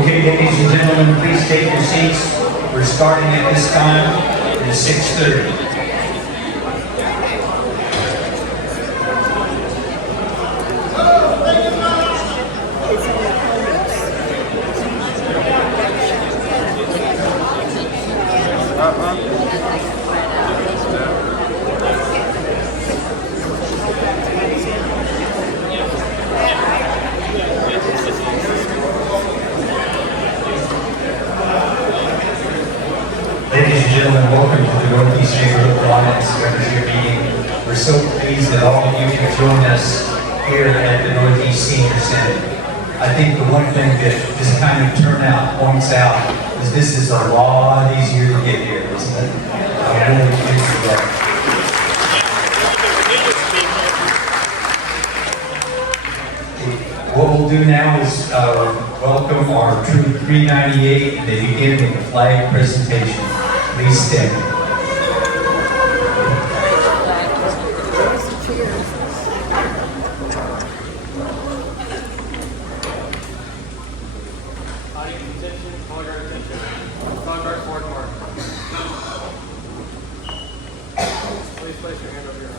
Okay, ladies and gentlemen, please take your seats. We're starting at this time. It is 6:30. Ladies and gentlemen, welcome to the Northeast Neighborhood Alliance Membership Meeting. We're so pleased that all of you can join us here at the Northeast Senior Center. I think the one thing that this kind of turnout points out is this is a lot easier to get here, isn't it? I'm really pleased with that. What we'll do now is welcome our Troop 398, and they begin with the flag presentation. Please stand. Audience attention, color guard attention. Color guard forward mark. Please place your hand over your head.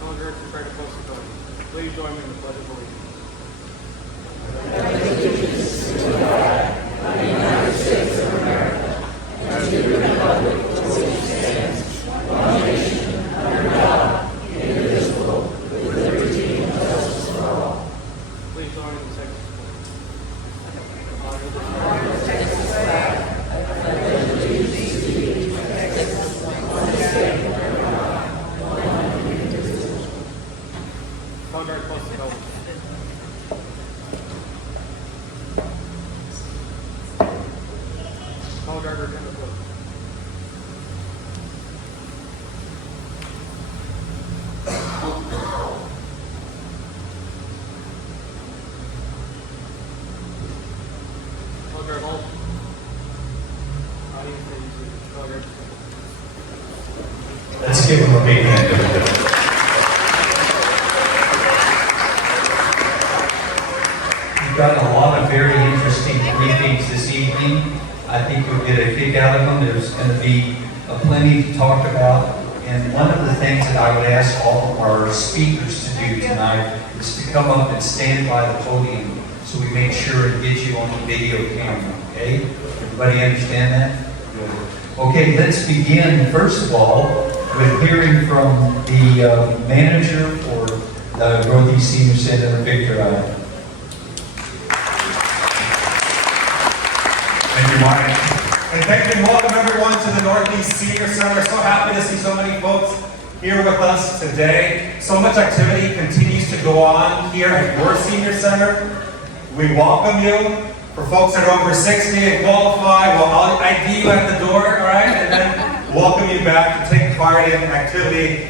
Color guard, prepare to post the gun. Please join me in the pledge of allegiance. Please join in the second Color guard close to go. Color guard return to foot. Color guard hold. Audience, please. Color guard. Let's give them a big hand. We've got a lot of very interesting briefings this evening. I think you'll get a kick out of them. There's going to be plenty to talk about. And one of the things that I would ask all of our speakers to do tonight is to come up and stand by the podium so we make sure and get you on the video camera. Okay? Everybody understand that? Good. Okay, let's begin, first of all, with hearing from the manager for the Northeast Senior Center, Victor Allen. Thank you, Mike. And thank you and welcome everyone to the Northeast Senior Center. So happy to see so many folks here with us today. So much activity continues to go on here at your Senior Center. We welcome you. For folks that are over 60 and qualify, well, I'll ID you at the door, all right? And then welcome you back to take part in activity.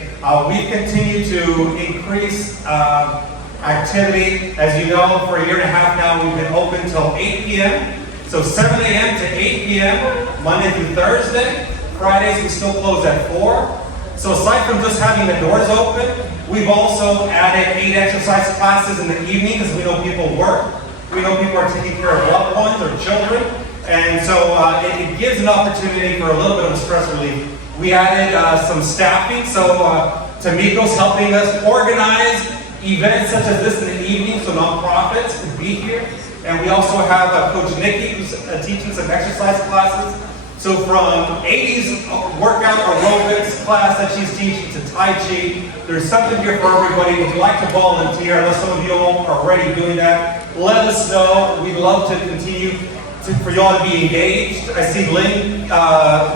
We continue to increase activity. As you know, for a year and a half now, we've been open till 8 p.m. So 7 a.m. to 8 p.m., Monday through Thursday. Fridays, we still close at 4. So aside from just having the doors open, we've also added 8 exercise classes in the evening because we know people work. We know people are taking care of loved ones or children. And so it gives an opportunity for a little bit of a stress relief. We added some staffing, so Tamiko's helping us organize events such as this in the evening so nonprofits can be here. And we also have Coach Nikki who's teaching some exercise classes. So from 80s workout aerobics class that she's teaching to Tai Chi, there's something here for everybody. If you'd like to volunteer, unless some of you are already doing that, let us know. We'd love to continue for y'all to be engaged. I see Lynn,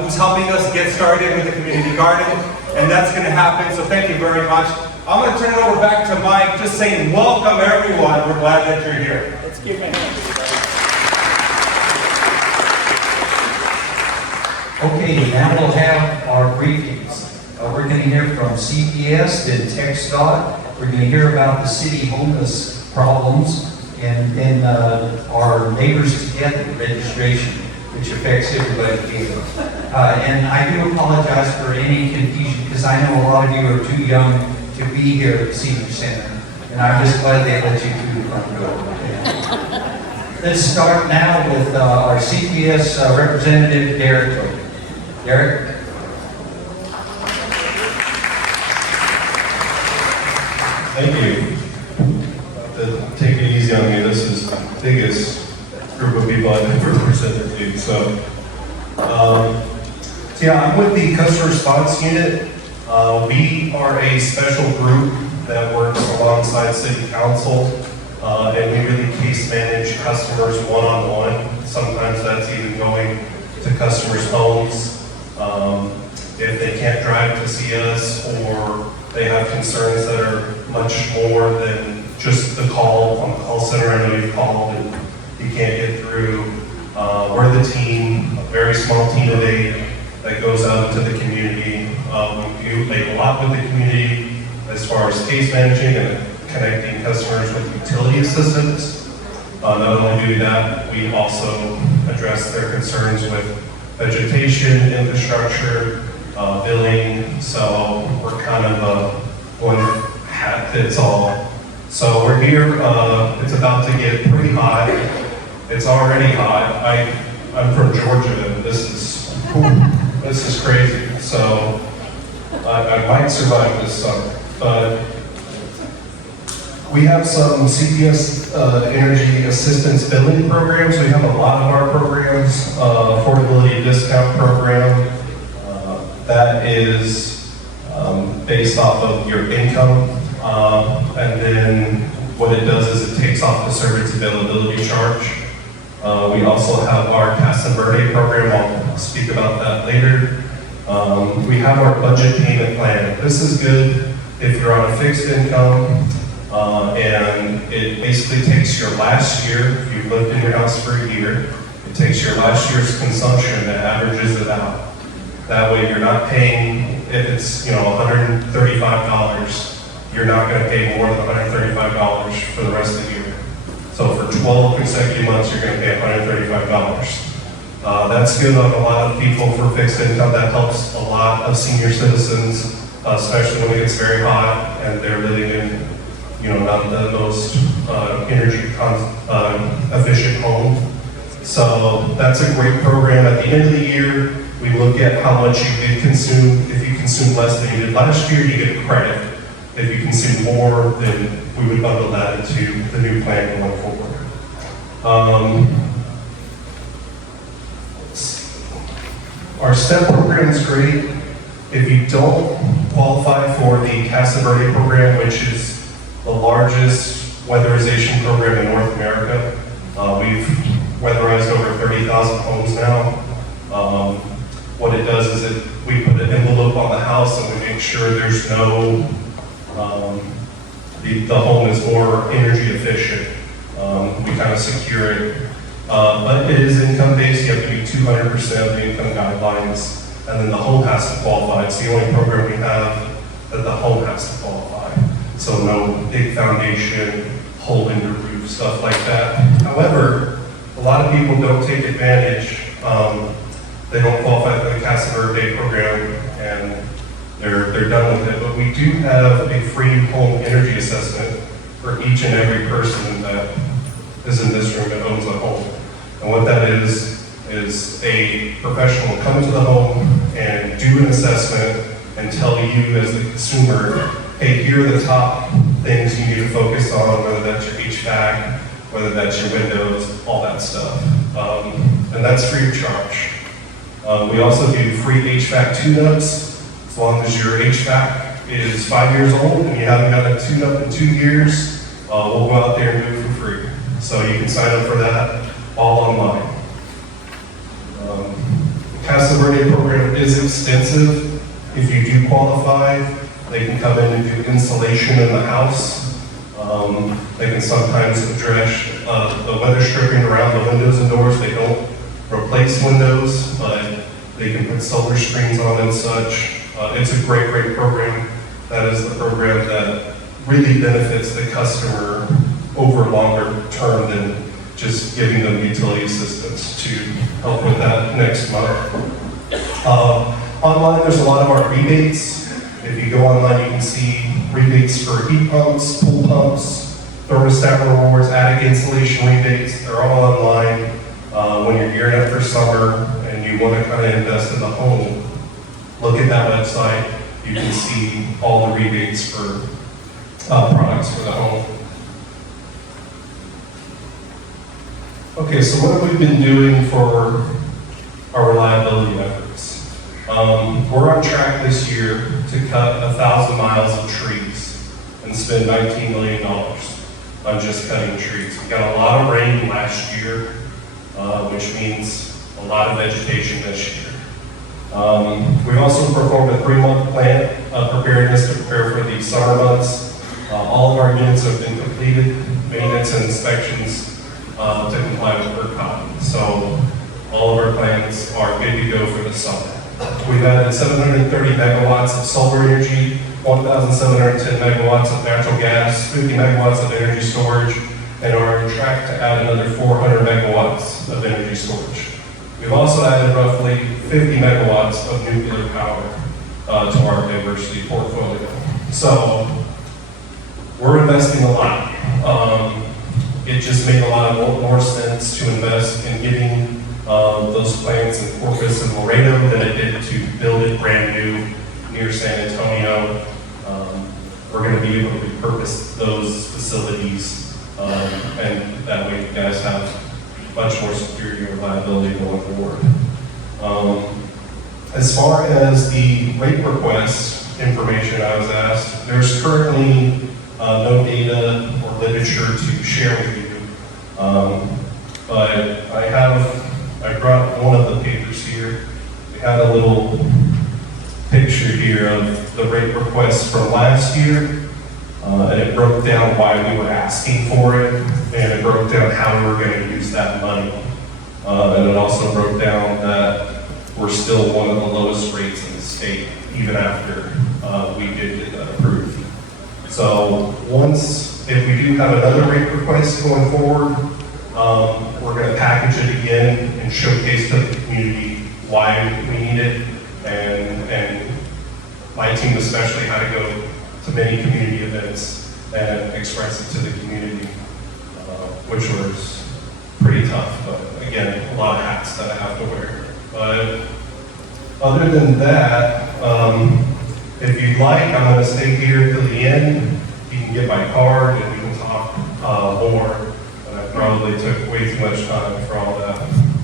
who's helping us get started with the community garden, and that's going to happen, so thank you very much. I'm going to turn it over back to Mike, just saying welcome everyone. We're glad that you're here. Let's give him a hand. Okay, now we'll have our briefings. We're going to hear from CPS, then TXDOT. We're going to hear about the city homeless problems, and then our Neighbors Together registration. which affects everybody here. And I do apologize for any confusion, because I know a lot of you are too young to be here at the senior center, and I'm just glad they let you through the front door. Let's start now with our CPS representative, Derek. Derek? Thank you. Take it easy on me. This is the biggest group of people I've ever presented to. So yeah, I'm with the customer response unit. We are a special group that works alongside city council, and we really case manage customers one-on-one. Sometimes that's even going to customers' homes. If they can't drive to see us, or they have concerns that are much more than just the call on the call center. I know you've called and you can't get through. We're the team, a very small team of 8 that goes out into the community. We do a lot with the community as far as case managing and connecting customers with utility assistance. Not only do that, we also address their concerns with vegetation, infrastructure, billing. So we're kind of one hat fits all. So we're here, it's about to get pretty hot. It's already hot. I'm from Georgia, and this is crazy. So I might survive this summer, but we have some CPS Energy assistance billing programs. We have a lot of our programs, affordability discount program, that is based off of your income. And then what it does is it takes off the service availability charge. We also have our Casa Verde program. I'll speak about that later. We have our budget payment plan. This is good if you're on a fixed income, and it basically takes your last year, if you've lived in your house for a year, it takes your last year's consumption and averages it out. That way you're not paying, if it's $135, you're not going to pay more than $135 for the rest of the year. So for 12 consecutive months, you're going to pay $135. That's good on a lot of people for fixed income. That helps a lot of senior citizens, especially when it gets very hot and they're living in, not the most energy efficient home. So that's a great program. At the end of the year, we look at how much you did consume. If you consume less than you did last year, you get a credit. If you consume more, then we would bundle that into the new plan going forward. Our STEP program is great. If you don't qualify for the Casa Verde program, which is the largest weatherization program in North America, we've weatherized over 30,000 homes now. What it does is we put an envelope on the house and we make sure there's no, the home is more energy efficient. We kind of secure it. But it is income based. You have to be 200% of the income guidelines, and then the home has to qualify. It's the only program we have that the home has to qualify. So no big foundation, hole in the roof, stuff like that. However, a lot of people don't take advantage. They don't qualify for the Casa Verde program, and they're done with it. But we do have a free home energy assessment for each and every person that is in this room that owns a home. And what that is a professional will come into the home and do an assessment and tell you as the consumer, hey, here are the top things you need to focus on, whether that's your HVAC, whether that's your windows, all that stuff. And that's free of charge. We also do free HVAC tune-ups. As long as your HVAC is 5 years old and you haven't got a tune-up in 2 years, we'll go out there and do it for free. So you can sign up for that all online. Casa Verde program is extensive. If you do qualify, they can come in and do installation in the house. They can sometimes address the weather stripping around the windows and doors. They don't replace windows, but they can put solar screens on and such. It's a great, great program. That is the program that really benefits the customer over longer term than just giving them utility assistance to help with that next month. Online, there's a lot of our rebates. If you go online, you can see rebates for heat pumps, pool pumps, thermostat rewards, attic insulation rebates. They're all online. When you're gearing up for summer and you want to kind of invest in the home, look at that website. You can see all the rebates for products for the home. Okay, so what have we been doing for our reliability efforts? We're on track this year to cut 1,000 miles of trees and spend $19 million on just cutting trees. We got a lot of rain last year, which means a lot of vegetation this year. We also performed a 3-month plan of preparedness to prepare for the summer months. All of our units have been completed, maintenance and inspections to comply with ERCOT. So all of our plans are good to go for the summer. We've added 730 megawatts of solar energy, 1,710 megawatts of natural gas, 50 megawatts of energy storage, and are on track to add another 400 megawatts of energy storage. We've also added roughly 50 megawatts of nuclear power to our diversity portfolio. So we're investing a lot. It just made a lot more sense to invest in getting those plants in Corpus and Laredo than it did to build it brand new near San Antonio. We're going to be able to repurpose those facilities, and that way you guys have much more security and reliability going forward. As far as the rate request information I was asked, there's currently no data or literature to share with you, but I brought one of the papers here. We had a little picture here of the rate request from last year, and it broke down why we were asking for it, and it broke down how we were going to use that money. And it also broke down that we're still one of the lowest rates in the state, even after we did get that approved. So if we do have another rate request going forward, we're going to package it again and showcase to the community why we need it, and my team especially had to go to many community events and express it to the community, which was pretty tough, but again, a lot of hats that I have to wear. But other than that, if you'd like, I'm going to stay here till the end. You can get my card and we can talk more. But I probably took way too much time for all that.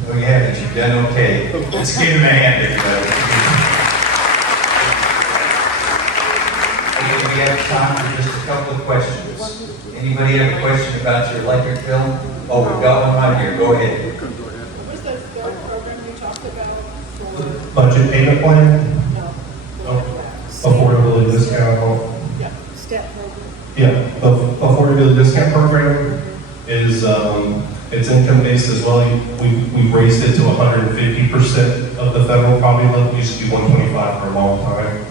Well, you haven't. You've done okay. Let's give him a hand, everybody. Okay, we have time for just a couple of questions. Anybody have a question about your electric bill? Oh, we've got one right here. Go ahead. What was that program you talked about for? Budget payment plan? No. Affordability discount. Yeah, STEP program. Yeah, the affordability discount program is it's income based as well. We raised it to 150% of the federal poverty level. It used to be 125 for a long time.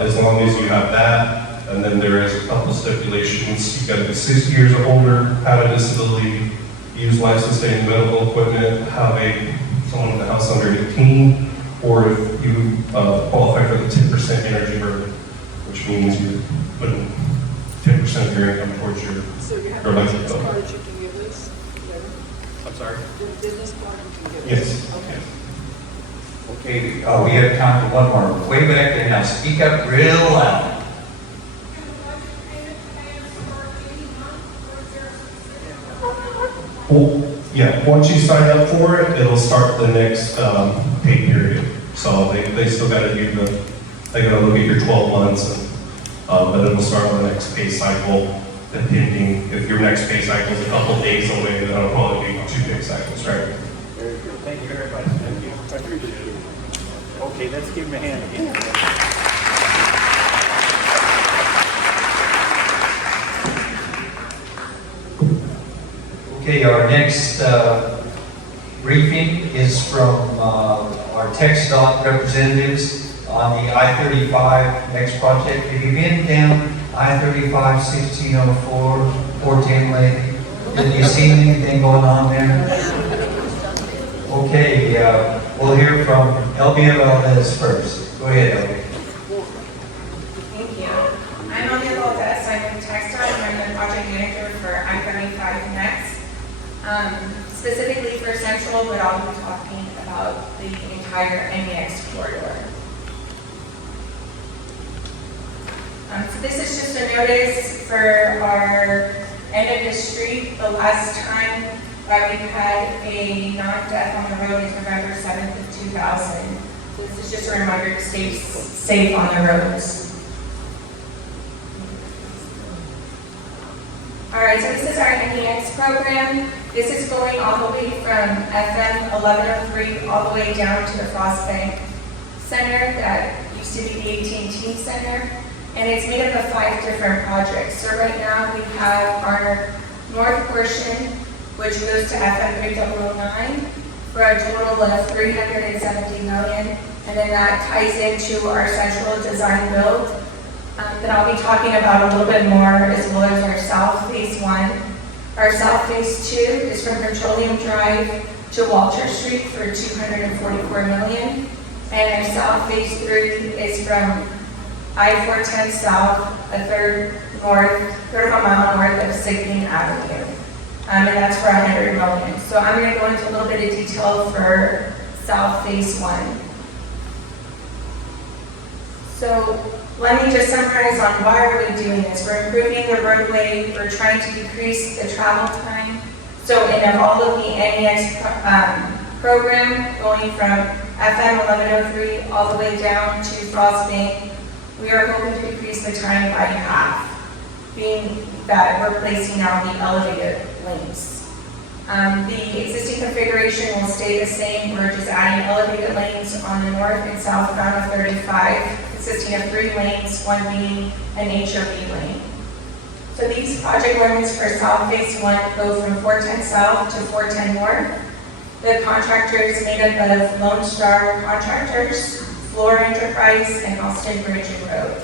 As long as you have that, and then there is a couple stipulations. You've got to be 60 years or older, have a disability, use life-sustaining medical equipment, have someone in the house under 18, or if you qualify for the 10% energy burden, which means you put 10% of your income towards your So you have a electric business bill. card you can give us? I'm sorry? The business card you can give us? Yes. Okay. Okay, we have time for one more. Way back there now. Speak up real loud. Well, yeah, once you sign up for it, it'll start the next pay period. So they still got to do they got to look at your 12 months, and, but it'll start on the next pay cycle, depending if your next pay cycle is a couple days away, then it'll probably be 2 pay cycles, right? Very good. Thank you very much. Thank you. I appreciate it. Okay, let's give him a hand again. Okay, our next briefing is from our TXDOT representatives on the I-35 next project. Have you been down I-35, 1604, 410 Lake? Did you see anything going on there? Okay, we'll hear from Elvia Valdez first. Go ahead, Elvia. Thank you. I'm Olivia Valdez. I'm with TXDOT and I'm the project manager for I-35 Next. Specifically for Central, but I'll be talking about the entire NEX corridor. So this is just a notice for our end of the street. The last time that we had a non-death on the road is November 7th of 2000. So this is just a reminder to stay safe on the roads. All right, so this is our NEX program. This is going all the way from FM 1103 all the way down to the Frost Bank Center that used to be the AT&T Center. And it's made up of 5 different projects. So right now we have our north portion, which goes to FM 3009 for a total of $370 million. And then that ties into our central design build that I'll be talking about a little bit more, as well as our South Phase 1. Our South Phase 2 is from Petroleum Drive to Walter Street for $244 million. And our South Phase 3 is from I-410 South, a third of a mile north of Sigmund Avenue. And that's for $100 million. So I'm going to go into a little bit of detail for South Phase 1. So let me just summarize on why are we doing this. We're improving the roadway. We're trying to decrease the travel time. So in all of the NEX program, going from FM 1103 all the way down to Frost Bank, we are hoping to decrease the time by half, being that we're placing out the elevated lanes. The existing configuration will stay the same. We're just adding elevated lanes on the north and southbound of 35, consisting of 3 lanes, one being an HOV lane. So these project limits for South Phase 1 go from 410 South to 410 North. The contractor is made up of Lone Star Contractors, Floor Enterprise, and Austin Bridge and Road.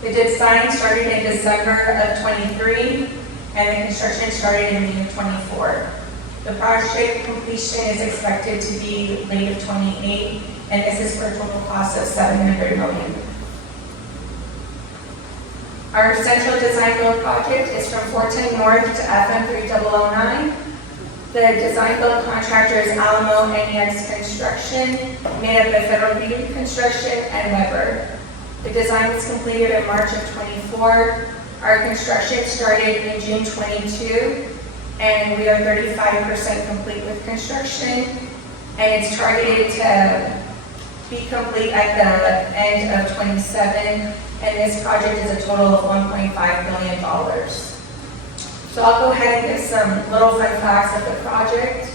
The design started in December of 23, and the construction started in May of 24. The project completion is expected to be late of 28, and this is for a total cost of $700 million. Our central design build project is from 410 North to FM 3009. The design build contractor is Alamo NEX Construction, made up of Federal Beauty Construction and Weber. The design was completed in March of 24. Our construction started in June 22, and we are 35% complete with construction, and it's targeted to be complete at the end of 27, and this project is a total of $1.5 billion. So I'll go ahead and give some little fun facts of the project.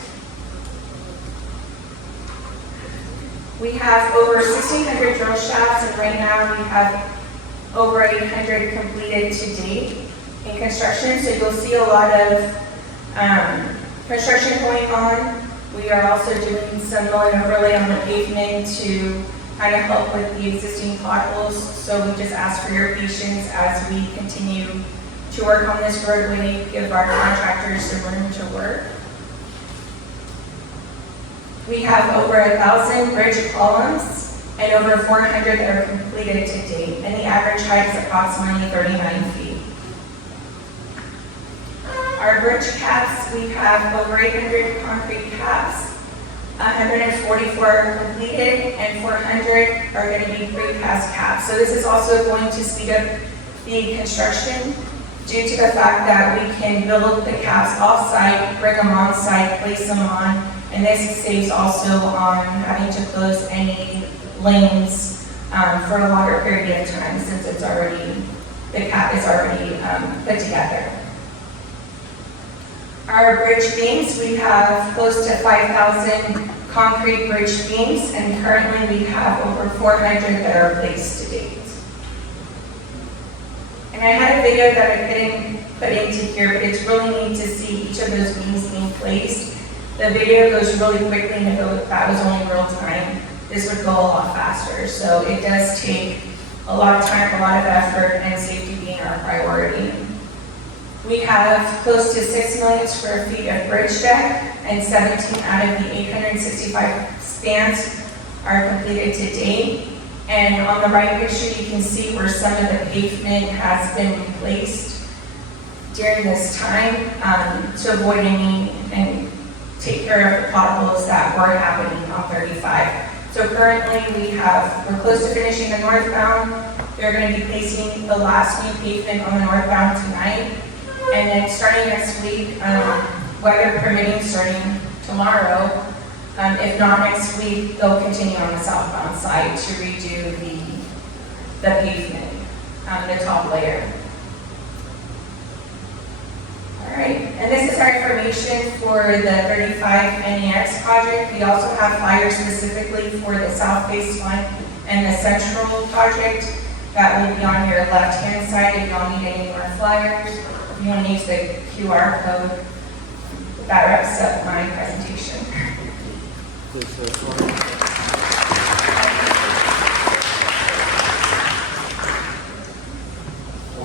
We have over 1,600 drill shafts, and right now we have over 800 completed to date in construction. So you'll see a lot of construction going on. We are also doing some mill and overlay on the pavement to kind of help with the existing potholes. So we just ask for your patience as we continue to work on this roadway, give our contractors some room to work. We have over 1,000 bridge columns and over 400 that are completed to date, and the average height is approximately 39 feet. Our bridge caps, we have over 800 concrete caps, 144 are completed, and 400 are going to be precast caps. So this is also going to speed up the construction due to the fact that we can build the caps off-site, bring them on-site, place them on, and this saves also on having to close any lanes for a longer period of time since it's already, the cap is already put together. Our bridge beams, we have close to 5,000 concrete bridge beams, and currently we have over 400 that are placed to date. And I had a video that I couldn't put into here, but it's really neat to see each of those beams being placed. The video goes really quickly, and if that was only real time, this would go a lot faster. So it does take a lot of time, a lot of effort, and safety being our priority. We have close to 6 million square feet of bridge deck, and 17 out of the 865 spans are completed to date. And on the right picture, you can see where some of the pavement has been replaced during this time to avoid any and take care of the potholes that were happening on 35. So currently we're close to finishing the northbound. They're going to be placing the last new pavement on the northbound tonight. And then starting next week, weather permitting, starting tomorrow, if not next week, they'll continue on the southbound side to redo the pavement, the top layer. All right, and this is our information for the 35 NEX project. We also have flyers specifically for the South Phase 1 and the Central project that will be on your left-hand side if y'all need any more flyers. If you want to use the QR code, that wraps up my presentation.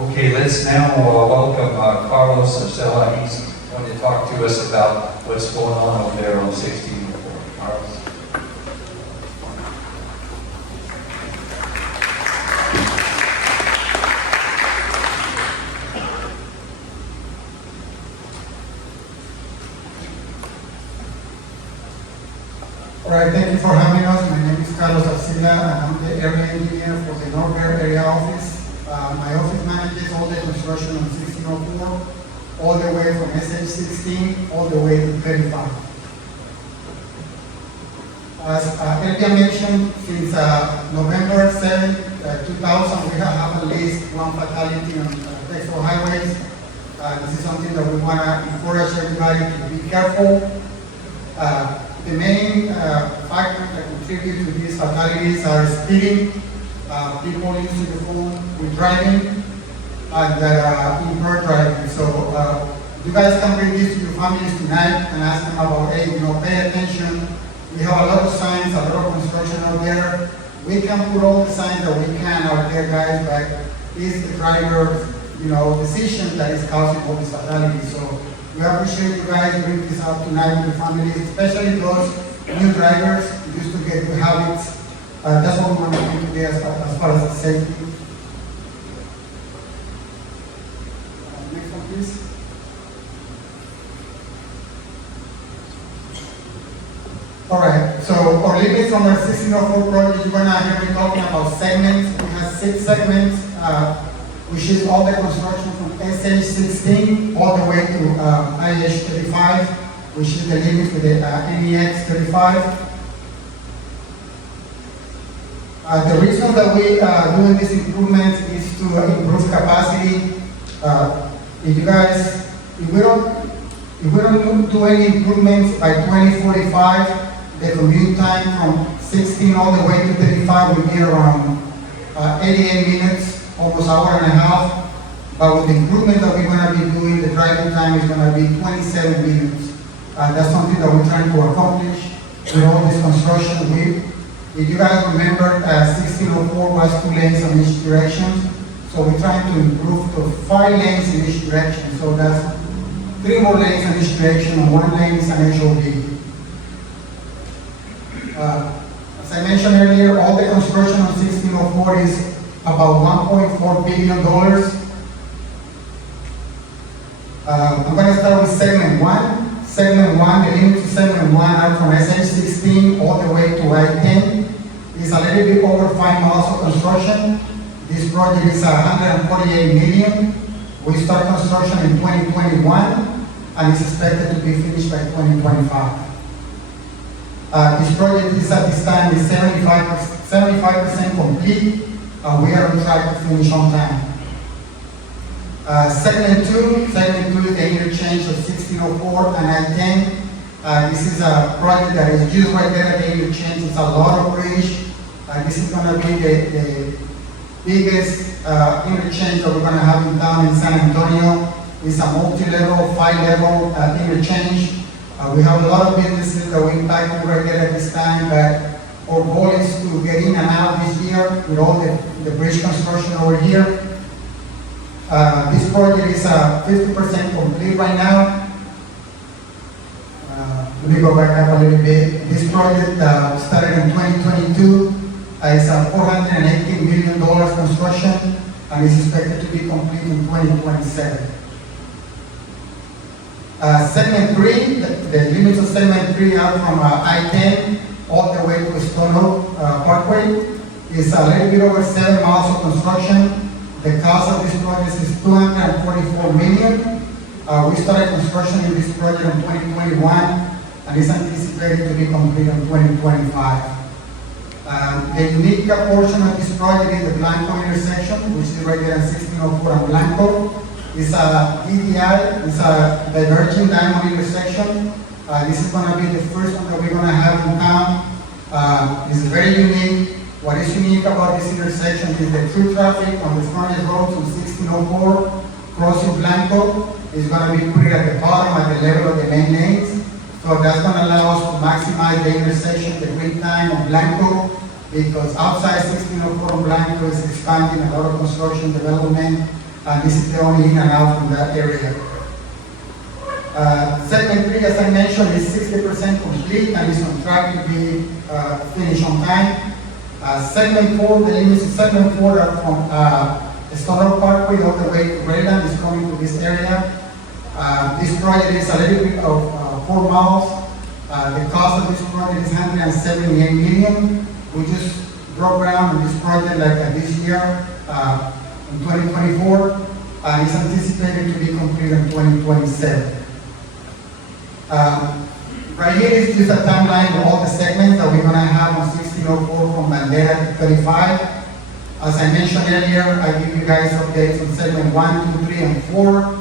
Okay, let's now welcome Carlos Arcela. He's going to talk to us about what's going on over there on 1604. Carlos. All right, thank you for having us. My name is Carlos Arcila, and I'm the area engineer for the North Bear area office. My office manages all the construction on 1604, all the way from SH16, all the way to 35. As Elvia mentioned, since November 7, 2000, we have had at least one fatality on textile highways. This is something that we want to encourage everybody to be careful. The main factors that contribute to these fatalities are speeding, people using the phone with driving, and impaired driving. So you guys can bring this to your families tonight and ask them about, hey, pay attention. We have a lot of signs, a lot of construction out there. We can put all the signs that we can out there, guys, but it's the driver's, decision that is causing all these fatalities. So we appreciate you guys bring this out tonight with your families, especially those new drivers who used to get good habits. That's what we want to do today as far as safety. Next one, please. All right, so our limits on our 1604 project, you're going to hear me talking about segments. We have 6 segments, which is all the construction from SH16 all the way to IH35, which is the limit with the NEX 35. The reason that we are doing these improvements is to improve capacity. If we don't do any improvements by 2045, the commute time from 16 all the way to 35 will be around 88 minutes, almost hour and a half. But with the improvement that we're going to be doing, the driving time is going to be 27 minutes. That's something that we're trying to accomplish with all this construction. If you guys remember, 1604 was 2 lanes in each direction. So we're trying to improve to 5 lanes in each direction. So that's 3 more lanes in each direction, and 1 lane is an HOV. As I mentioned earlier, all the construction on 1604 is about $1.4 billion. I'm going to start with segment 1. Segment 1, the limit to segment 1 are from SH16 all the way to I-10. It's a little bit over 5 miles of construction. This project is $148 million. We start construction in 2021, and it's expected to be finished by 2025. This project is at this time is 75% complete. We are on track to finish on time. Segment 2 is the interchange of 1604 and I-10. This is a project that is used right there at the interchange. It's a lot of bridge. This is going to be the biggest interchange that we're going to have in town in San Antonio. It's a multi-level, 5-level interchange. We have a lot of businesses that we impact right there at this time, but our goal is to get in and out this year with all the bridge construction over here. This project is 50% complete right now. Let me go back up a little bit. This project started in 2022. It's a $418 million construction and is expected to be complete in 2027. Segment 3, the limits of segment 3 are from I-10 all the way to Stone Oak Parkway. It's a little bit over 7 miles of construction. The cost of this project is $244 million. We started construction in this project in 2021 and it's anticipated to be complete in 2025. The unique portion of this project is the Blanco intersection, which is right there at 1604 and Blanco. It's a DDI, it's a diverging diamond intersection. This is going to be the first one that we're going to have in town. It's very unique. What is unique about this intersection is the through traffic on the frontage road from 1604 crossing Blanco is going to be put at the bottom at the level of the main lanes. So that's going to allow us to maximize the intersection, the wait time on Blanco, because outside 1604 on Blanco is expanding, a lot of construction development, and this is the only in and out from that area. Segment 3, as I mentioned, is 60% complete and is on track to be finished on time. Segment 4, the limits of segment 4 are from Stone Oak Parkway all the way to Redland is coming to this area. This project is a little bit of 4 miles. The cost of this project is $178 million. We just broke ground on this project this year in 2024, and it's anticipated to be complete in 2027. Right here is just a timeline of all the segments that we're going to have on 1604 from Bandera to 35. As I mentioned earlier, I give you guys updates on segment 1, 2, 3, and 4.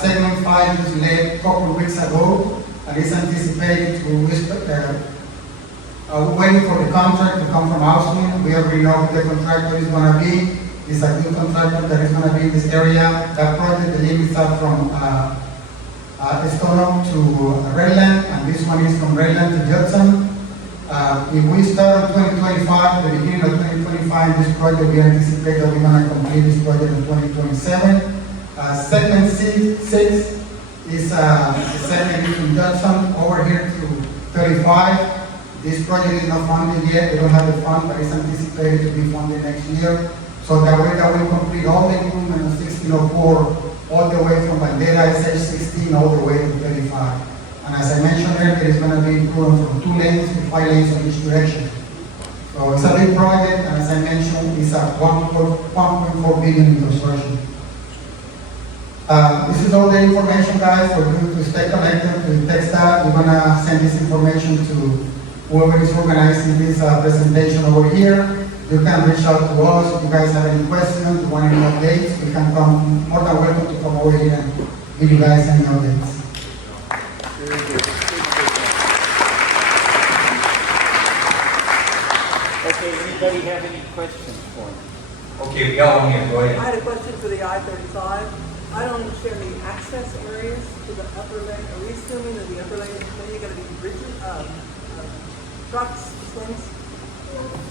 Segment 5 was laid a couple of weeks ago, and it's anticipated to, we're waiting for the contract to come from Austin. We already know who the contractor is going to be. It's a good contractor that is going to be in this area. That project, the limits are from Stone Oak to Redland, and this one is from Redland to Judson. If we start in 2025, the beginning of 2025, this project, we anticipate that we're going to complete this project in 2027. Segment 6 is the segment from Judson over here to 35. This project is not funded yet. We don't have the fund, but it's anticipated to be funded next year. So that way that we complete all the improvement of 1604 all the way from Bandera SH16 all the way to 35. And as I mentioned earlier, it's going to be improved from 2 lanes to 5 lanes in each direction. So it's a big project, and as I mentioned, it's a $1.4 billion in construction. This is all the information, guys, for you to stay connected to TXDOT. We're going to send this information to whoever is organizing this presentation over here. You can reach out to us if you guys have any questions, want any updates. We can come, more than welcome to come over here and give you guys any updates. Very good. Okay, anybody have any questions for me? Okay, we got one here, go I ahead. had a question for the I-35. I don't understand the access areas to the upper lane. Are we assuming that the upper lane is only going to be bridges, trucks, things?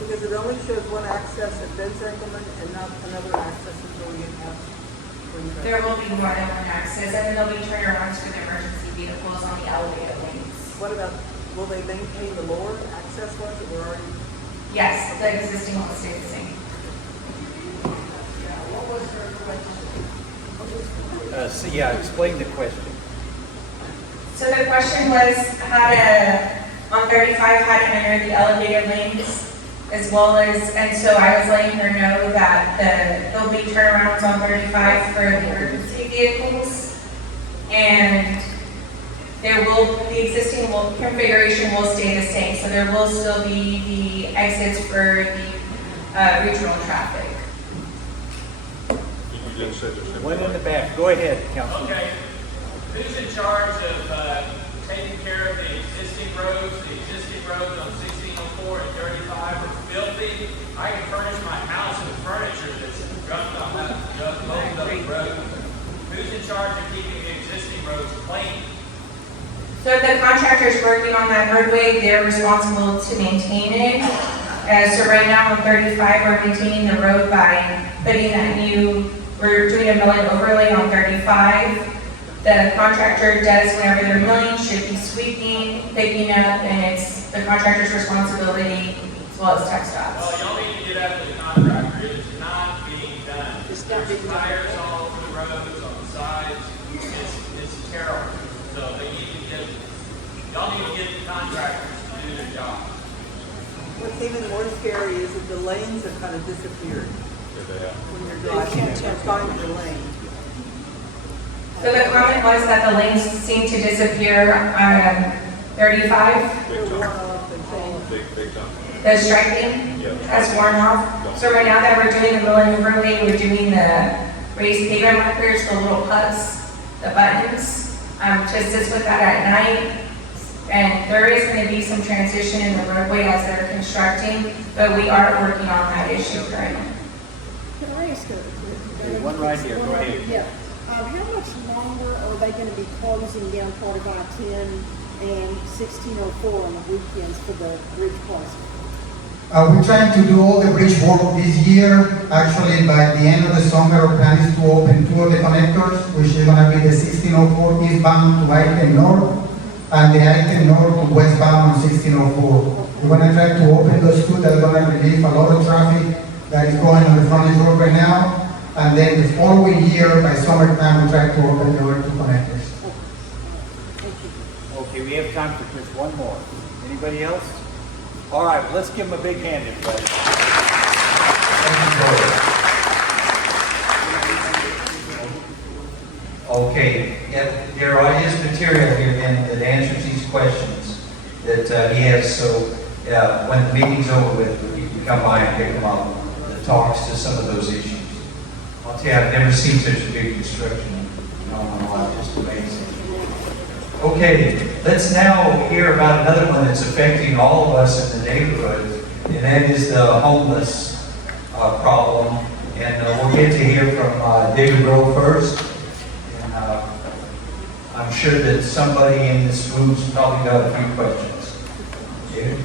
Because it only shows one access at Ben's Engelman and not another access until we get past. There will be more than one access, and then there'll be turnarounds for the emergency vehicles on the elevated lanes. What about, will they maintain the lower access ones that were already? Yes, the existing will stay the same. What was her question? Explain the question. So the question was how to, on 35, how to enter the elevated lanes, as well as, and so I was letting her know that there'll be turnarounds on 35 for the emergency vehicles, and the existing configuration will stay the same, so there will still be the exits for the regional traffic. One in the back. Go ahead, Councilman. Okay. Who's in charge of taking care of the existing roads? The existing roads on 1604 and 35 are filthy. I can furnish my house with furniture that's dumped on both of those roads. Who's in charge of keeping the existing roads clean? So if the contractor's working on that roadway, they're responsible to maintain it. So right now on 35, we're maintaining the road by putting that new We're doing a milling overlay on 35. The contractor does, whenever they're milling, should be sweeping, picking up, and it's the contractor's responsibility as well as TXDOT. Well, y'all need to get after the contractor, it is not being done. It's not being There's done. tires all over the roads, on the sides, it's terrible. So they need to get, y'all need to get the contractors to do their job. What's even more scary is that the lanes have kind of disappeared. When you're driving, you can't find your lane. So the comment was that the lanes seem to disappear on 35. They're worn off and changed. The striping has worn off. So right now that we're doing the milling overlay, we're doing the raised pavement markers, the little pucks, the buttons, to assist with that at night. And there is going to be some transition in the roadway as they're constructing, but we are working on that issue currently. Can I ask One right here, go ahead. Yeah. How much longer are they going to be closing down 4510 and 1604 on the weekends for the bridge crossing? We're trying to do all the bridge work this year. Actually, by the end of the summer, our plan is to open 2 of the connectors, which is gonna be the 1604 eastbound to Item North, and the Item North to westbound on 1604. We're gonna try to open those 2 that are gonna relieve a lot of traffic that is going on the frontage road right now. And then the following year, by summertime, we try to open the other 2 connectors. Okay, we have time for just one more. Anybody else? All right, well, let's give them a big hand, everybody. Okay, yeah, there is material here then that answers these questions that he has, so when the meeting's over with, you can come by and pick them up, that talks to some of those issues. I'll tell you, I've never seen such a big construction in all my life, just amazing. Okay, let's now hear about another one that's affecting all of us in the neighborhood, and that is the homeless problem. And we'll get to hear from David Rowe first. And I'm sure that somebody in this room's probably got a few questions. David?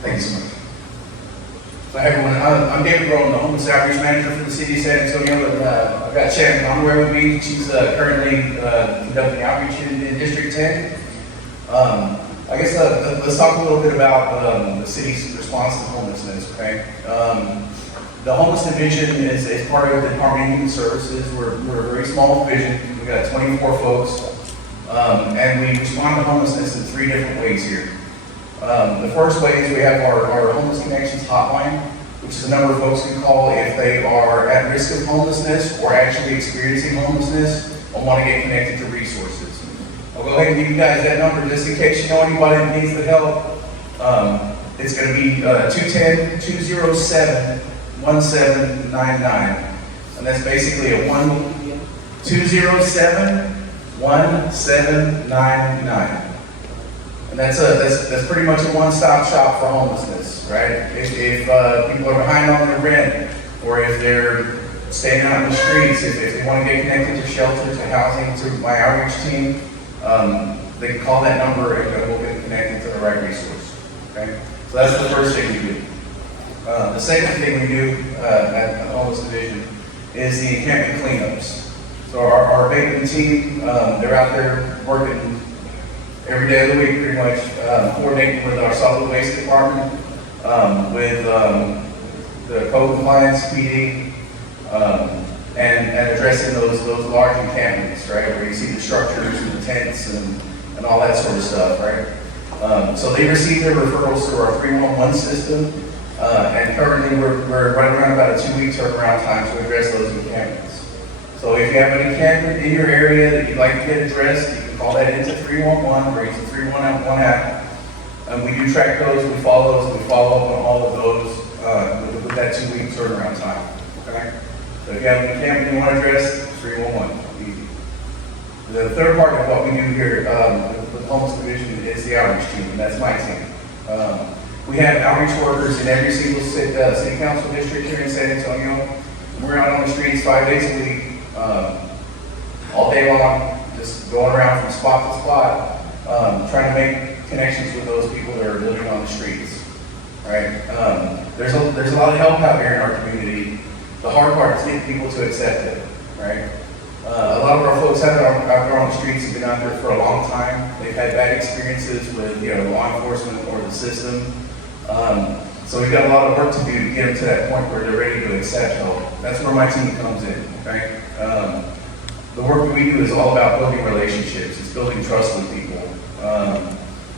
Thank you so much. So, hey everyone, I'm David Rowe, I'm the homeless outreach manager for the city of San Antonio, and I've got Shannon Conway with me. She's currently conducting outreach in District 10. I guess let's talk a little bit about the city's response to homelessness, okay? The homeless division is part of the Department of Human Services. We're a very small division. We got 24 folks, and we respond to homelessness in 3 different ways here. The first way is we have our Homeless Connections hotline, which is a number of folks can call if they are at risk of homelessness or actually experiencing homelessness or want to get connected to resources. I'll go ahead and give you guys that number just in case you know anybody that needs the help. It's going to be 210-207-1799. And that's basically a 207-1799. And that's pretty much a one-stop shop for homelessness, right? If people are behind on their rent, or if they're staying out in the streets, if they want to get connected to shelter, to housing, to my outreach team, they can call that number and we'll get connected to the right resource, okay? So that's the first thing we do. The second thing we do at the homeless division is the encampment cleanups. So our abatement team, they're out there working every day of the week, pretty much, coordinating with our solid waste department, with the code compliance, speeding, and addressing those large encampments, right, where you see the structures and the tents and all that sort of stuff, right? So they receive their referrals through our 311 system, and currently we're right around about a 2-week turnaround time to address those encampments. So if you have an encampment in your area that you'd like to get addressed, you can call that into 311 or into 311 app. We do track those, we follow those, and we follow up on all of those with that 2-week turnaround time. Okay? So if you have an encampment you want to address, 311. Easy. The third part of what we do here with the homeless division is the outreach team, and that's my team. We have outreach workers in every single city council district here in San Antonio. We're out on the streets 5 days a week. All day long, just going around from spot to spot, trying to make connections with those people that are living on the streets. Right? There's a lot of help out here in our community, The hard part is getting people to accept it, right? A lot of our folks out there on the streets have been out there for a long time. They've had bad experiences with, law enforcement or the system. So we've got a lot of work to do to get them to that point where they're ready to accept help. That's where my team comes in, okay? The work that we do is all about building relationships. It's building trust with people.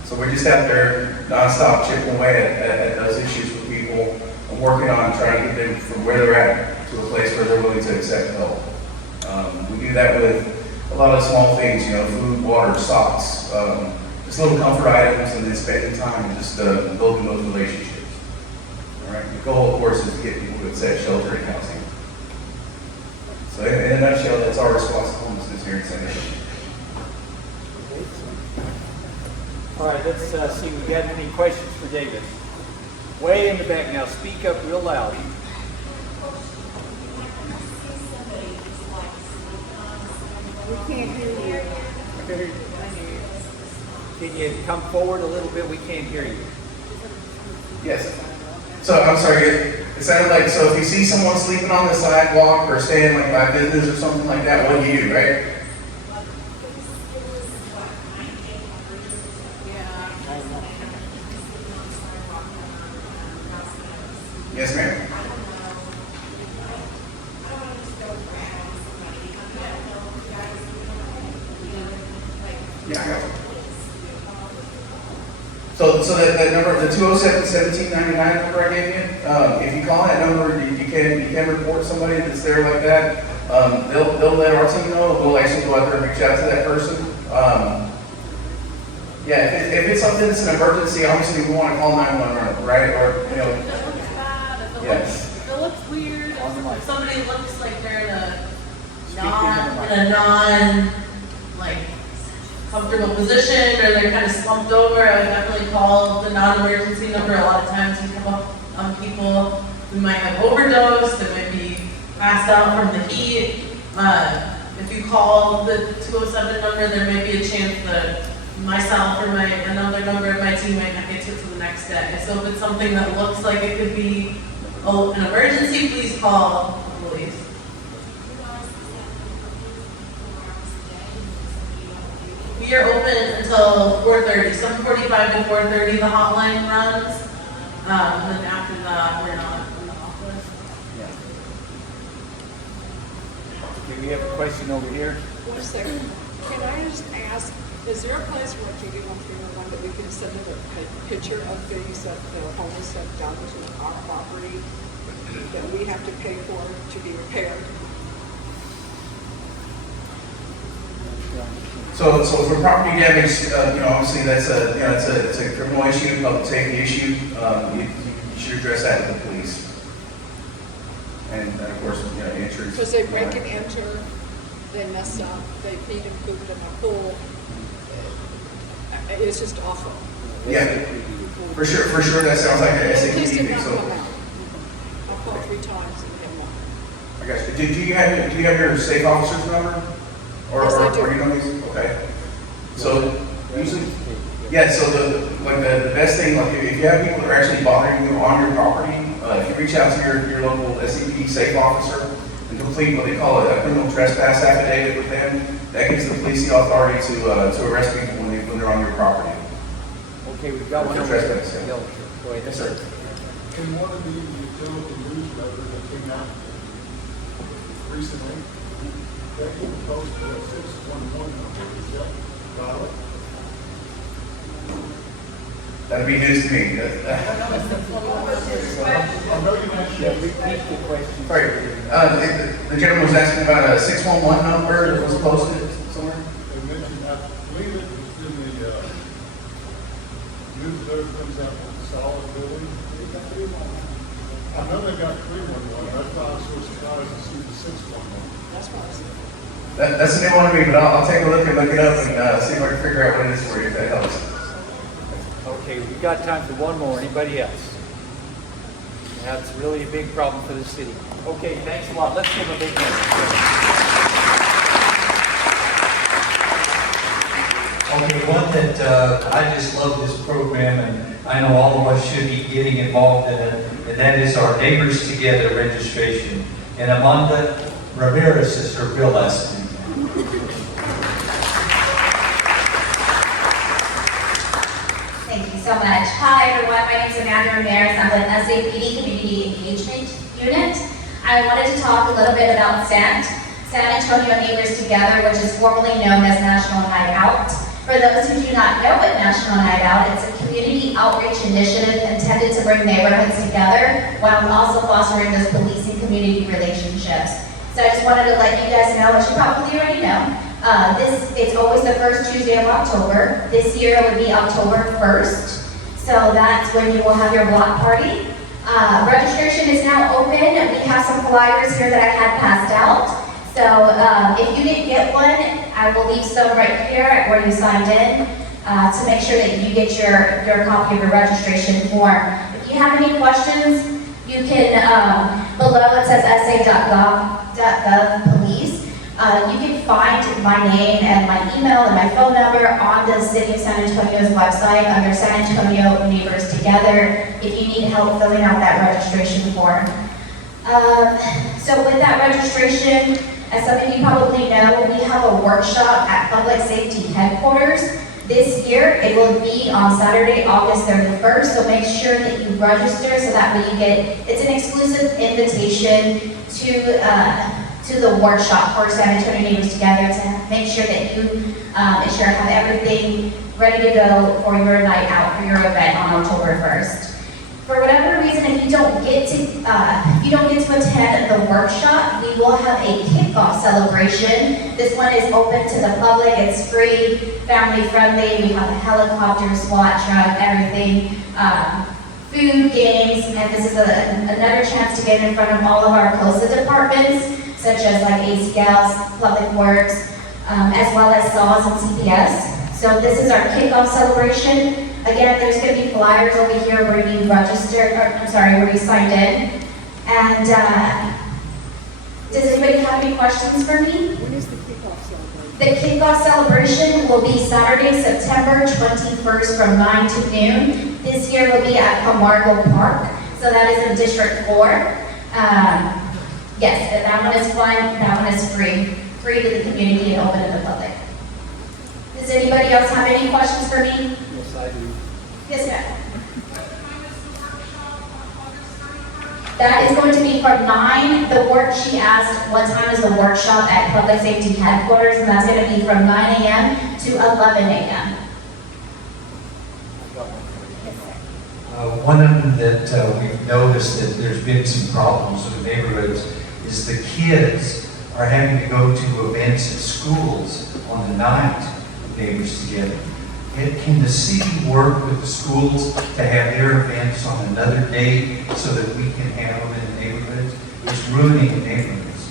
So we're just out there nonstop chipping away at those issues with people and working on trying to get them from where they're at to a place where they're willing to accept help. We do that with a lot of small things, food, water, socks, just little comfort items, and then spending time and just building those relationships. All right. The goal, of course, is to get people to accept shelter and housing. So in a nutshell, that's our response to homelessness here in San Diego. All right, let's see, we got any questions for David? Way in the back now, speak up real loud. We can't hear you. Can you come forward a little bit? We can't hear you. Yes. So I'm sorry, it sounded like, so if you see someone sleeping on the sidewalk or staying like by business or something like that, what do you do, right? Yes, ma'am. Yeah, I got you. So that number, the 207-1799 number I gave you, if you call that number, you can report somebody that's there like that. They'll let our team know. We'll actually go out there and reach out to that person. Yeah, if it's something that's an emergency, obviously we want to call 911, right? Or yes. If it looks weird, if somebody looks like they're in a non comfortable position, or they're kind of slumped over, I would definitely call the non-emergency number. A lot of times we come up on people who might have overdosed, that might be passed out from the heat. If you call the 207 number, there may be a chance that myself or another member of my team might not get to it till the next day. So if it's something that looks like it could be an emergency, please call the police. We are open until 4:30, 7:45 to 4:30 the hotline runs. And then after that, we're not in the office. Okay, we have a question over here. One second. Can I just ask, is there a place where if you do 131 that we can send a picture of things that the homeless have done to our property that we have to pay for to be repaired? So for property damage, obviously that's it's a criminal issue, public safety issue. You should address that with the police. And of course, insurance. Because they break and enter, they mess up, they feed and poop in a pool. It's just awful. Yeah, for sure. That sounds like a The police did SAPD. not So come out. I've called 3 times and they won't. I got you. Do you have your safe officer's number? Or Yes, I do. Or you know these? Okay. So usually, so the best thing, like if you have people that are actually bothering you on your property, if you reach out to your local SCP safe officer and complete what they call a criminal trespass affidavit with them, that gives the police the authority to arrest people when they're on your property. Okay, we've got one For over here. trespass, yeah. Go ahead. Yes, sir. In one of the utility newsletters that came out recently, that you posted a 611 number. Is that valid? That'd be news to me. I know you mentioned. Repeat the question. Sorry, the gentleman was asking about a 611 number that was posted somewhere. They mentioned, I believe it was in the newsletter comes out with solid building. I know they got 311. That's why I was so surprised to see the 611. That's what I said. That's a new one to me, but I'll take a look and look it up and see if I can figure out what it is for you, if that helps. Okay, we've got time for one more. Anybody else? That's really a big problem for the city. Okay, thanks a lot. Let's give a big hand. Okay, one that I just love this program, and I know all of us should be getting involved in it, and that is our Neighbors Together registration. And Amanda Ramirez is her real last name. Thank you so much. Hi, everyone. My name is Amanda Ramirez. I'm with SAPD Community Engagement Unit. I wanted to talk a little bit about San Antonio Neighbors Together, which is formerly known as National Night Out. For those who do not know what National Night Out, it's a community outreach initiative intended to bring neighborhoods together while also fostering those police and community relationships. So I just wanted to let you guys know, which you probably already know, it's always the first Tuesday of October. This year it would be October 1st. So that's when you will have your block party. Registration is now open. We have some flyers here that I had passed out. So if you didn't get one, I will leave some right here at where you signed in to make sure that you get your copy of your registration form. If you have any questions, you can, below it says sa.gov police. You can find my name and my email and my phone number on the City of San Antonio's website under San Antonio Neighbors Together if you need help filling out that registration form. So with that registration, as some of you probably know, we have a workshop at Public Safety Headquarters. This year, it will be on Saturday, August 31st, so make sure that you register so that way you get, it's an exclusive invitation to the workshop for San Antonio Neighbors Together to make sure that you have everything ready to go for your night out, for your event on October 1st. For whatever reason, if you don't get to attend the workshop, we will have a kickoff celebration. This one is open to the public. It's free, family friendly. We have a helicopter, SWAT truck, everything, food, games, and this is another chance to get in front of all of our COSA departments, such as like ACLs, Public Works, as well as SAWS and CPS. So this is our kickoff celebration. Again, there's going to be flyers over here where you where you signed in. And does anybody have any questions for me? When is the kickoff celebration? The kickoff celebration will be Saturday, September 21st from 9 to noon. This year will be at Camargo Park. So that is in District 4. Yes, and that one is fun. That one is free to the community and open to the public. Does anybody else have any questions for me? Yes, I do. Yes, ma'am. That is going to be from 9. She asked what time is the workshop at Public Safety Headquarters, and that's going to be from 9 a.m. to 11 a.m. One of them that we've noticed that there's been some problems with neighborhoods is the kids are having to go to events at schools on the night of Neighbors Together. Can the city work with the schools to have their events on another day so that we can have them in the neighborhoods? It's ruining the neighborhoods.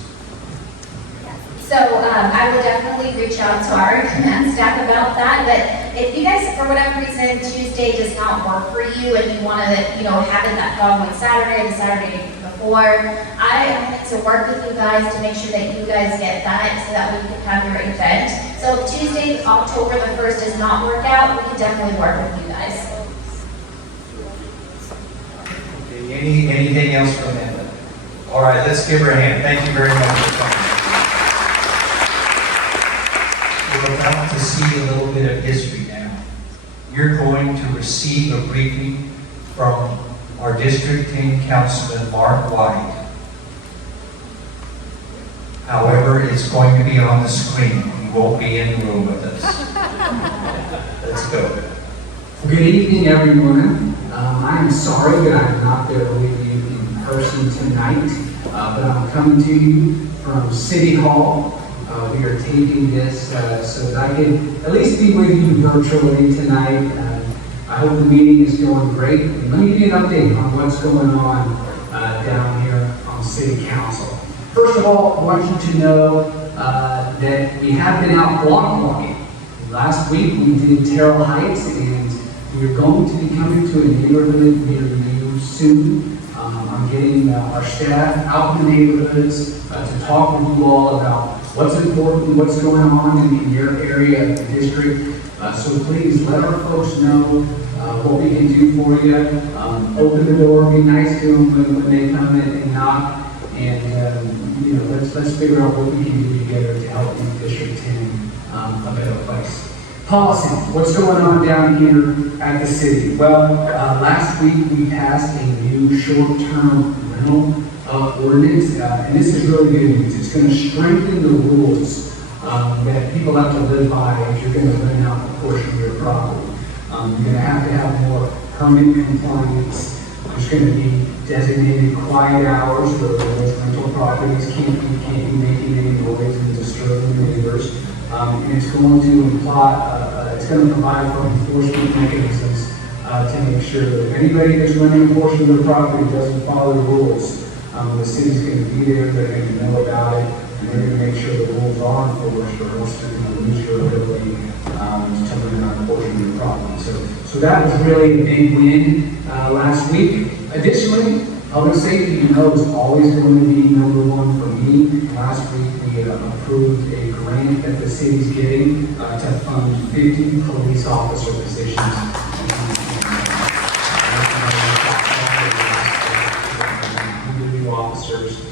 So I will definitely reach out to our command staff about that. But if you guys, for whatever reason, Tuesday does not work for you and you want to, have it that following Saturday, the Saturday before, I am going to work with you guys to make sure that you guys get that so that we can have your event. So if Tuesday, October the 1st does not work out, we can definitely work with you guys. Okay, anything else from Amanda? All right, let's give her a hand. Thank you very much for coming. We're about to see a little bit of history now. You're going to receive a briefing from our District 10 Councilman Mark White. However, it's going to be on the screen. He won't be in the room with us. Let's go. Good evening, everyone. I'm sorry that I'm not there with you in person tonight, but I'm coming to you from City Hall. We are taping this so that I can at least be with you virtually tonight. I hope the meeting is going great. And let me give you an update on what's going on down here on City Council. First of all, I want you to know that we have been out block walking. Last week we did Terrell Heights, and we're going to be coming to a neighborhood near you soon. I'm getting our staff out in the neighborhoods to talk with you all about what's important, what's going on in your area of the district. So please let our folks know what we can do for you. Open the door, be nice to them when they come in and knock. and, let's figure out what we can do together to help make District 10 a better place. Policy, what's going on down here at the city? Well, last week we passed a new short-term rental ordinance, and this is really good news. It's going to strengthen the rules that people have to live by if you're going to rent out a portion of your property. You're going to have more permit compliance. There's going to be designated quiet hours where those rental properties can't be making any noise and disturbing neighbors. And it's going to provide for enforcement mechanisms to make sure that if anybody that's renting a portion of their property doesn't follow the rules, the city's going to be there, they're going to know about it, and they're going to make sure the rules are enforced, or else they're going to lose your ability to rent out a portion of your property. So that was really a big win last week. Additionally, public safety, is always going to be number one for me. Last week, we approved a grant that the city's getting to fund 50 police officer positions. New officers.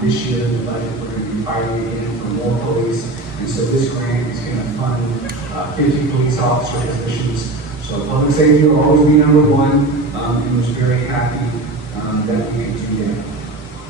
This year in the budget, we're going to be fighting again for more police. And so this grant is going to fund 50 police officer positions. So public safety will always be number one. And was very happy that we could do that.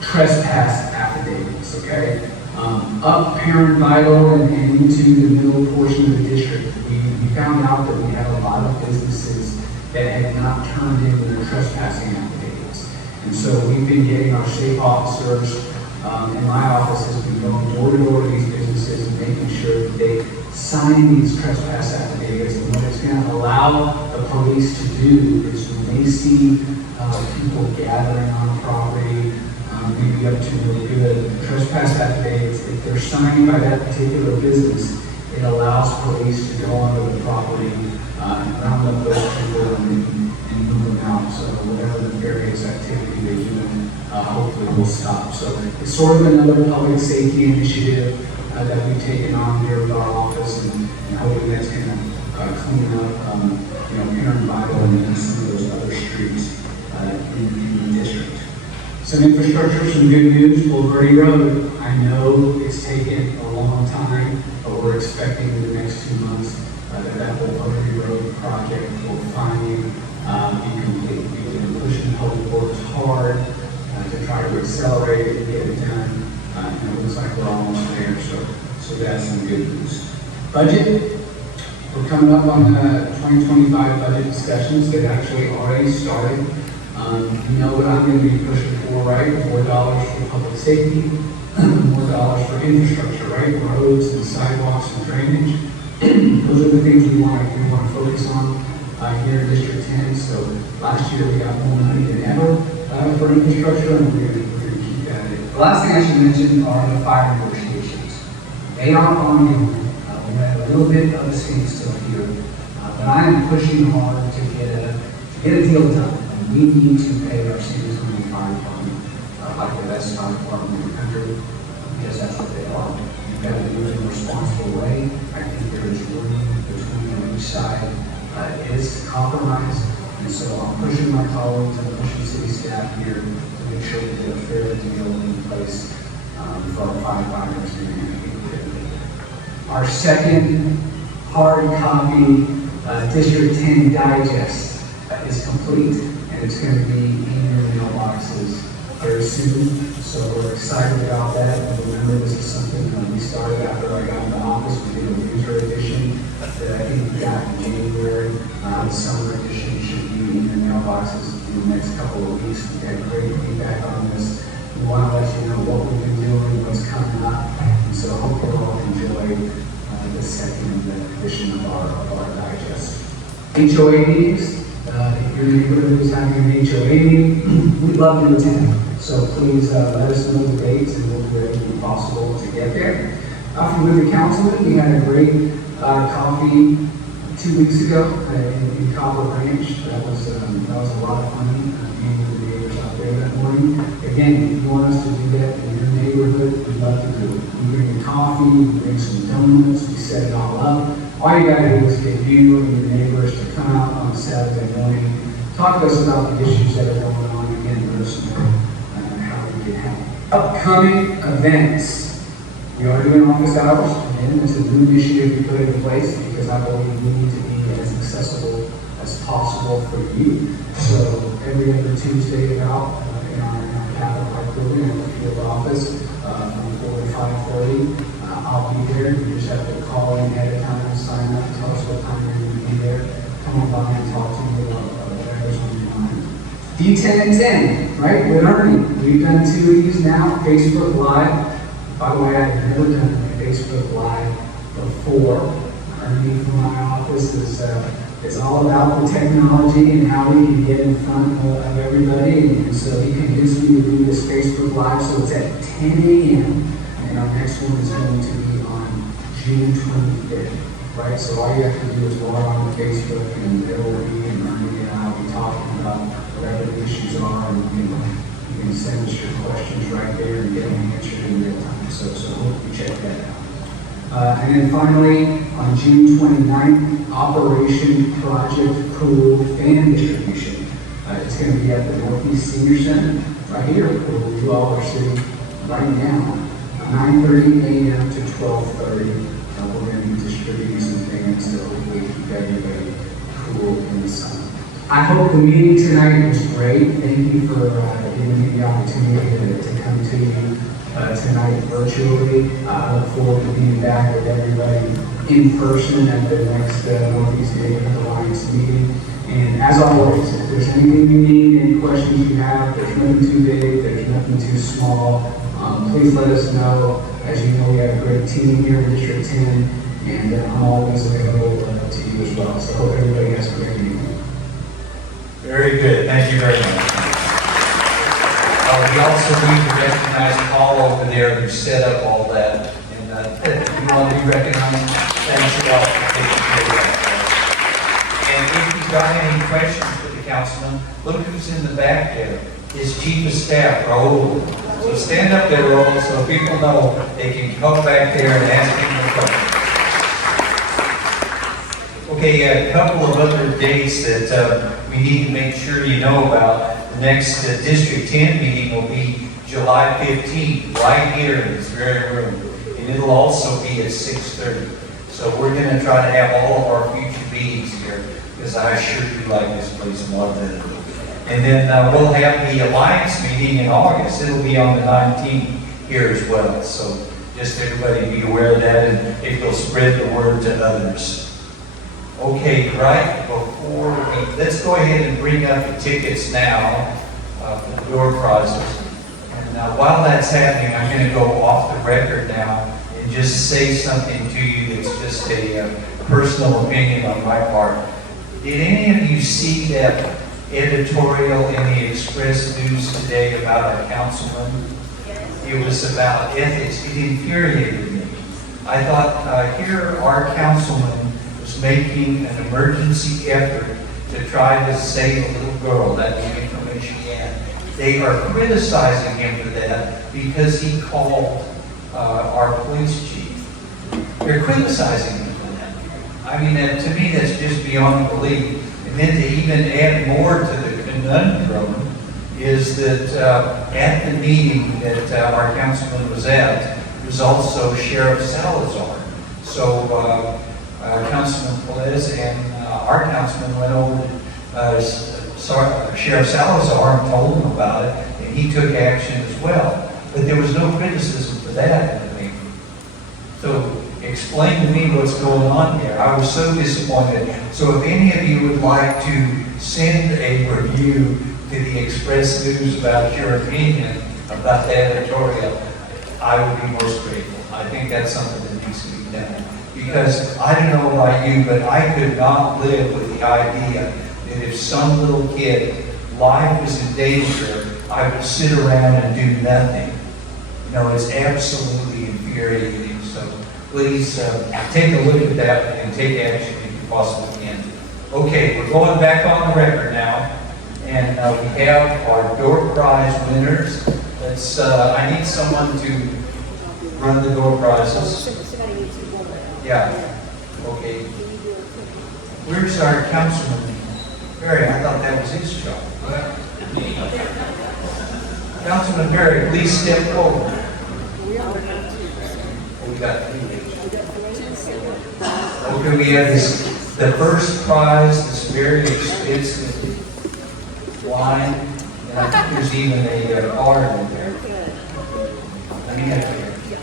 Trespass affidavits, okay? Up Parent Vital and into the middle portion of the district, we found out that we had a lot of businesses that had not turned in their trespassing affidavits. And so we've been getting our safe officers, and my office has been going door to door to these businesses and making sure that they sign these trespass affidavits. And what it's going to allow the police to do is when they see people gathering on a property, maybe up to no good, trespass affidavits, if they're signed by that particular business, it allows police to go onto the property and round up those people and move them out. So whatever nefarious activity they're doing, hopefully will stop. So it's sort of another public safety initiative that we've taken on here with our office, and hopefully that's going to clean up, Parent Bible and some of those other streets in the district. Some infrastructure, some good news. Bulverde Road, I know it's taken a long time, but we're expecting in the next 2 months that Bulverde Road project will finally be complete. We've been pushing public works hard to try to accelerate it and get it done. And it looks like we're almost there, so that's some good news. Budget. We're coming up on 2025 budget discussions that actually already started. You know what I'm going to be pushing for, right? More dollars for public safety, more dollars for infrastructure, right? Roads and sidewalks and drainage. Those are the things we want to focus on here in District 10. So last year we got more money than ever for infrastructure, and we're going to keep that in. The last thing I should mention are the fire negotiations. They are ongoing. We have a little bit of a standstill here, but I am pushing hard to get a deal done. And we need to pay our San Antonio Fire Department like the best fire department in the country, because that's what they are. You've got to do it in a responsible way. I think there is room between each side is compromise, and so I'm pushing my colleagues and pushing city staff here to make sure that there's a fair deal in place for our firefighters and our second hard copy District 10 digest is complete, and it's going to be in your mailboxes very soon. So we're excited about that. And remember, this is something that we started after I got in the office. We did a winter edition that I think we got in January. The summer edition should be in your mailboxes in the next couple of weeks. We've had great feedback on this. We want to let you know what we've been doing, what's coming up, and so I hope you all enjoy the second edition of our digest. HOA meetings. If your neighborhood is having an HOA meeting, we'd love to attend. So please let us know the dates, and we'll do everything possible to get there. With the councilman, we had a great coffee 2 weeks ago in Copper Ranch. That was a lot of fun. Meeting with the neighbors out there that morning. Again, if you want us to do that in your neighborhood, we'd love to do it. We bring you coffee, we bring some donuts, we set it all up. All you gotta do is get you and your neighbors to come out on Saturday morning, talk to us about the issues that are going on, again, let us know how we can help. Upcoming events. We are doing office hours, and it's a new initiative we put into place because I believe we need to be as accessible as possible for you. So every other Tuesday about in our capital park building at the field office from 4 to 5:30, I'll be there. You just have to call in ahead of time, sign up, tell us what time you're going to be there. Come on by and talk to me about whatever's on your mind. D10 and 10, right? With Ernie. We've done 2 of these now. Facebook Live. By the way, I've never done a Facebook Live before. Ernie from my office is all about the technology and how we can get in front of everybody. And so he convinced me to do this Facebook Live. So it's at 10 a.m. And our next one is going to be on June 25th. Right? So all you have to do is log on to Facebook and there will be and Ernie and I will be talking about whatever the issues are, and you can send us your questions right there and get them answered in real time. So hope you check that out. And then finally, on June 29th, Operation Project Cool Fan Distribution. It's going to be at the Northeast Senior Center, right here, where you all are sitting right now, 9:30 a.m. to 12:30. We're going to be distributing some things to hopefully keep everybody cool in the summer. I hope the meeting tonight was great. Thank you for giving me the opportunity to come to you tonight virtually. I look forward to being back with everybody in person at the next Northeast Neighborhood Alliance meeting. And as always, if there's anything you need, any questions you have, there's nothing too big, there's nothing too small, please let us know. As you know, we have a great team here in District 10, and I'm always available to you as well. So I hope everybody has a great evening. Very good. Thank you very much. We also need to recognize Paul over there who set up all that. And you want to be recognized? Thanks a lot for taking care of that. And if you've got any questions for the councilman, look who's in the back there. His chief of staff, Raul. So stand up there, Raul, so people know they can come back there and ask him the question. Okay, a couple of other dates that we need to make sure you know about. The next District 10 meeting will be July 15th, right here in this very room. And it'll also be at 6:30. So we're going to try to have all of our future meetings here, because I sure do like this place and love it. And then we'll have the Alliance meeting in August. It'll be on the 19th here as well. So just everybody be aware of that, and it will spread the word to others. Okay, right before let's go ahead and bring up the tickets now for the door prizes. And while that's happening, I'm going to go off the record now and just say something to you that's just a personal opinion on my part. Did any of you see that editorial in the Express News today about our councilman? It was about ethics. It infuriated me. I thought, here our councilman was making an emergency effort to try to save a little girl, that came from Michigan. They are criticizing him for that because he called our police chief. They're criticizing him for that. I mean, to me, that's just beyond belief. And then to even add more to the conundrum is that at the meeting that our councilman was at, was also Sheriff Salazar. So Councilman Pelez and our councilman went over to Sheriff Salazar and told him about it, and he took action as well. But there was no criticism for that in the meeting. So explain to me what's going on here. I was so disappointed. So if any of you would like to send a review to the Express News about your opinion about the editorial, I would be most grateful. I think that's something that needs to be done. Because I don't know about you, but I could not live with the idea that if some little kid life is in danger, I would sit around and do nothing. You know, it's absolutely infuriating. So please take a look at that and take action if you possibly can. Okay, we're going back on the record now. And we have our door prize winners. Let's, I need someone to run the door prizes. Yeah, okay. Where's our councilman? Barry, I thought that was his job. Councilman Perry, please step forward. We got okay, we have this, the first prize, this very expensive wine, and I think there's even a card in there. Let me have it here.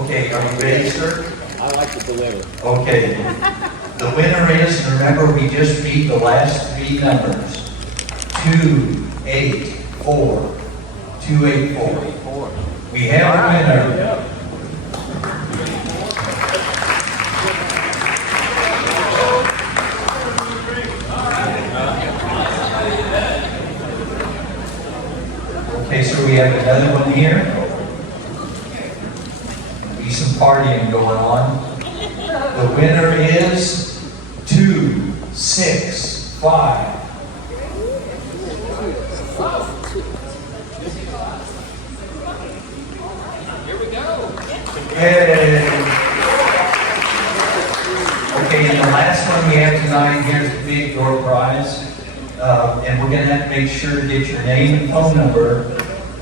Okay, are you ready, sir? I like to deliver. Okay. The winner is, remember, we just beat the last three numbers. 284. 284. We have a winner. Okay, so we have another one here. Be some partying going on. The winner is 265. Here we go. Hey. Okay, and the last one we have tonight, here's the big door prize. And we're going to have to make sure to get your name and phone number.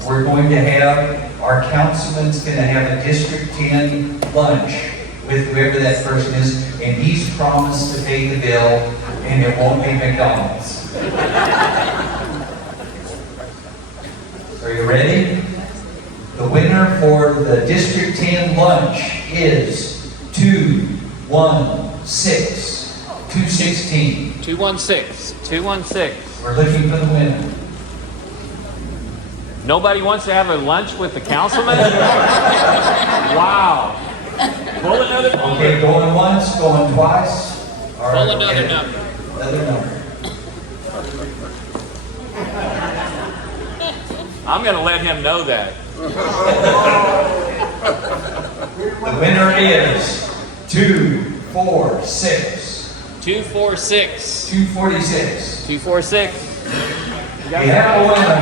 We're going to have, our councilman's going to have a District 10 lunch with whoever that person is, and he's promised to pay the bill, and it won't be McDonald's. Are you ready? The winner for the District 10 lunch is 216. 216. We're looking for the winner. Nobody wants to have a lunch with the councilman? Wow. Pull another number. Okay, going once, going twice. All right, Pull another okay. number. Another number. I'm going to let him know that. The winner is 246. 246. 246. 246. We have a winner.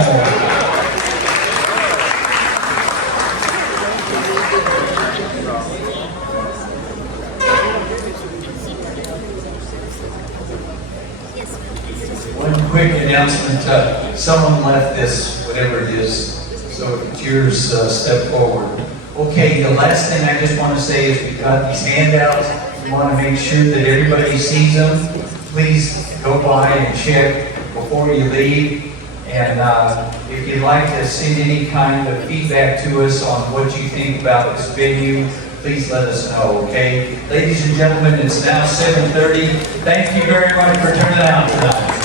One quick announcement, someone left this, whatever it is, so if it's yours, step forward. Okay, the last thing I just want to say is we've got these handouts. We want to make sure that everybody sees them. Please go by and check before you leave. And if you'd like to send any kind of feedback to us on what you think about this venue, please let us know, okay? Ladies and gentlemen, it's now 7:30. Thank you very much for turning out tonight.